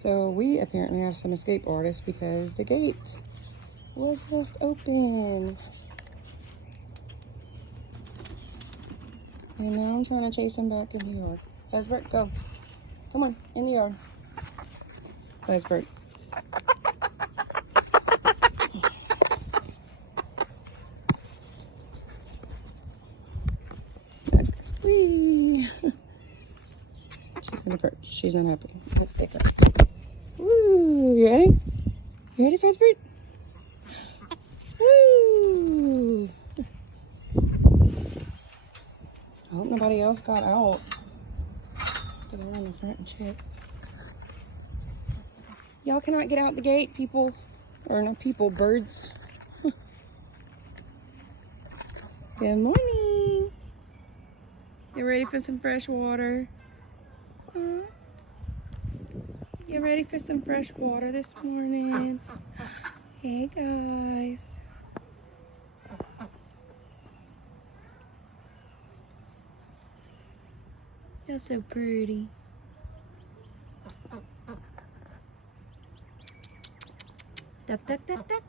So we apparently have some escape artists because the gate was left open. And now I'm trying to chase him back in the yard. Fuzzbert, go. Come on, in the yard. Fuzzbert. Whee! She's in a perch. She's not happy. Let's take her. Woo! You ready? You ready, Fuzzbert? Woo! I hope nobody else got out. To go around the front and check. Y'all cannot get out the gate, people. Or not people, birds. Good morning. You ready for some fresh water? Huh? You ready for some fresh water this morning? Hey guys. You're so pretty. Duck, duck, duck, duck.